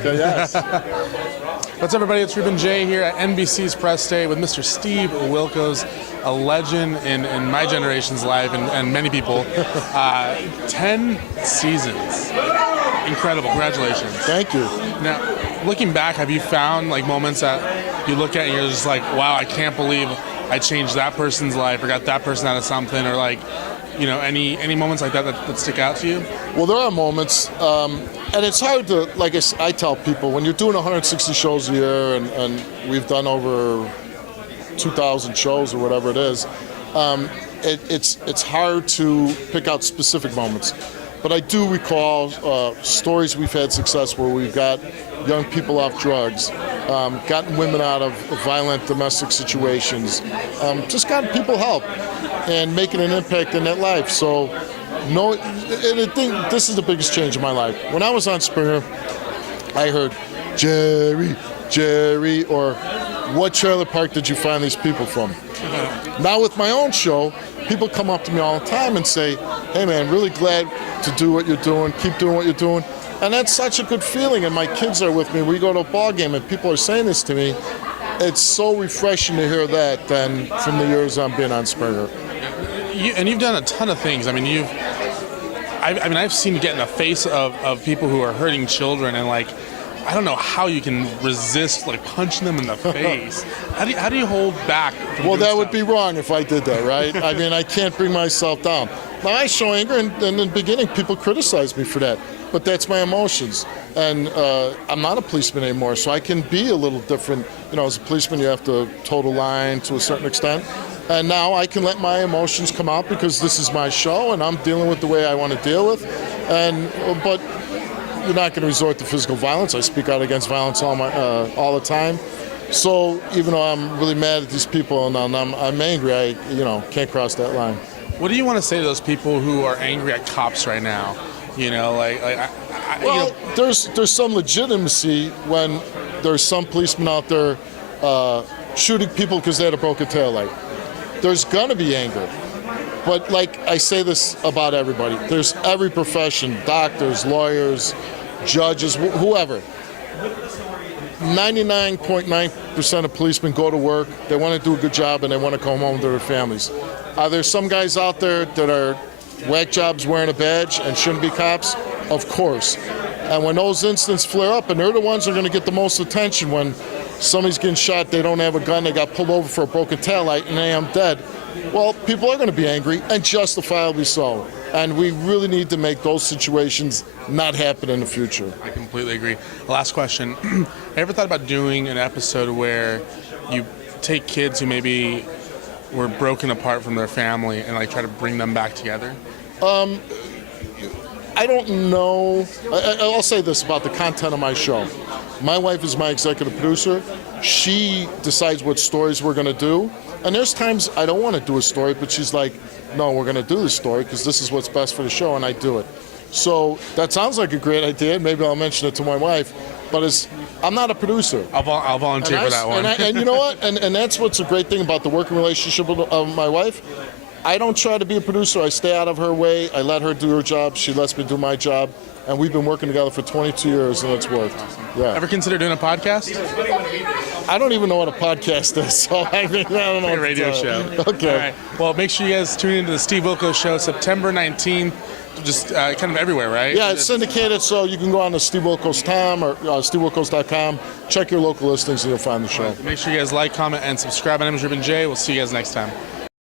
Okay, yes. What's up, everybody? It's Ruben J here at NBC's Press Day with Mr. Steve Wilko'S, a legend in my generation's life and many people. 10 seasons. Incredible. Congratulations. Thank you. Now, looking back, have you found like moments that you look at and you're just like, wow, I can't believe I changed that person's life or got that person out of something, or like, you know, any moments like that stick out to you? Well, there are moments, and it's hard to, like I tell people, when you're doing 160 shows a year, and we've done over 2,000 shows or whatever it is, it's hard to pick out specific moments. But I do recall stories we've had success where we've got young people off drugs, gotten women out of violent domestic situations, just gotten people help and making an impact in that life. So, no, and I think this is the biggest change in my life. When I was on Springer, I heard, Jerry, or what trailer park did you find these people from? Now with my own show, people come up to me all the time and say, hey man, really glad to do what you're doing, keep doing what you're doing. And that's such a good feeling, and my kids are with me. We go to a ball game and people are saying this to me. It's so refreshing to hear that than from the years I've been on Springer. And you've done a ton of things. I mean, I've seen you get in the face of people who are hurting children, and like, I don't know how you can resist like punching them in the face. How do you hold back? Well, that would be wrong if I did that, right? I mean, I can't bring myself down. Now, I show anger, and in the beginning, people criticize me for that. But that's my emotions. And I'm not a policeman anymore, so I can be a little different. You know, as a policeman, you have to toe the line to a certain extent. And now I can let my emotions come out because this is my show, and I'm dealing with the way I want to deal with. But you're not going to resort to physical violence. I speak out against violence all the time. So even though I'm really mad at these people and I'm angry, I can't cross that line. What do you want to say to those people who are angry at cops right now? You know, well, there's some legitimacy when there's some policemen out there shooting people because they had a broken taillight. There's gonna be anger. But like I say this about everybody, there's every profession, doctors, lawyers, judges, whoever. 99.9% of policemen go to work, they want to do a good job, and they want to come home to their families. Are there some guys out there that are whack jobs wearing a badge and shouldn't be cops? Of course. And when those incidents flare up, and they're the ones that are going to get the most attention when somebody's getting shot, they don't have a gun, they got pulled over for a broken taillight, and they am dead. Well, people are going to be angry, and justifiably so. And we really need to make those situations not happen in the future. I completely agree. Last question. Have you ever thought about doing an episode where you take kids who maybe were broken apart from their family and like try to bring them back together? I don't know. I'll say this about the content of my show. My wife is my executive producer. She decides what stories we're going to do. And there's times I don't want to do a story, but she's like, no, we're going to do this story because this is what's best for the show, and I do it. So that sounds like a great idea. Maybe I'll mention it to my wife. But I'm not a producer. I'll volunteer for that one. And you know what? And that's what's a great thing about the working relationship with my wife. I don't try to be a producer. I stay out of her way. I let her do her job. She lets me do my job. And we've been working together for 22 years, and it's worked. Yeah. Ever consider doing a podcast? I don't even know what a podcast is, so I don't know. A radio show. Okay. All right. Well, make sure you guys tune into the Steve Wilko'S Show September 19th. Just kind of everywhere, right? Yeah, it's syndicated, so you can go on to SteveWilko'S.com or SteveWilko'S.com. Check your local listings, and you'll find the show. Make sure you guys like, comment, and subscribe. My name is Ruben J. We'll see you guys next time.